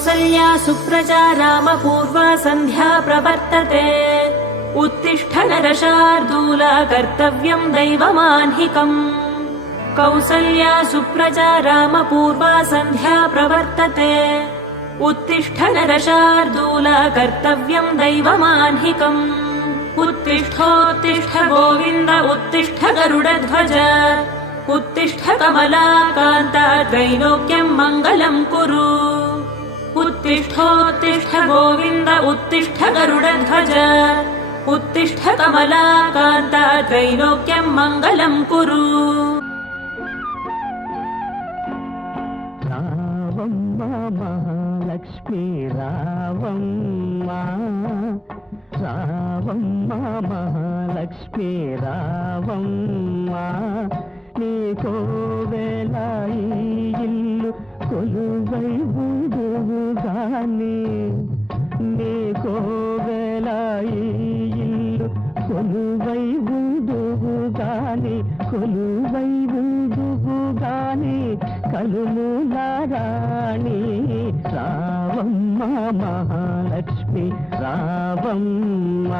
कौसल्या सुप्रजा रामपूर्वा सन्ध्या प्रवर्तते उत्तिष्ठ नरशार्दूला कर्तव्यम् दैवमाह्निकम् कौसल्या सुप्रजा रामपूर्वा सन्ध्या प्रवर्तते उत्तिष्ठ नरशार्दूला कर्तव्यम् दैवमाह्निकम् उत्तिष्ठोत्तिष्ठ गोविन्द उत्तिष्ठ गरुडध्वज उत्तिष्ठ कमलाकान्ता त्रैलोक्यम् मङ्गलम् कुरु उत्तिष्ठोत्तिष्ठ गोविन्द उत्तिष्ठ गरुडध्वज उत्तिष्ठ कमलाकान्ता त्रैलोक्यम् मङ्गलम् कुरु रावम्मा महालक्ष्मी रावम्मा रावम्मा महालक्ष्मी रावम्मा నీకో వేళ ఈ ఇల్లు కొలువై ఉండుగాని నీకో వేళ ఈ ఇల్లు కొలువై ఉండుగాని కొలువై ఉండుగాని కలుములారాణి రావమ్మ మహాలక్ష్మి రావమ్మ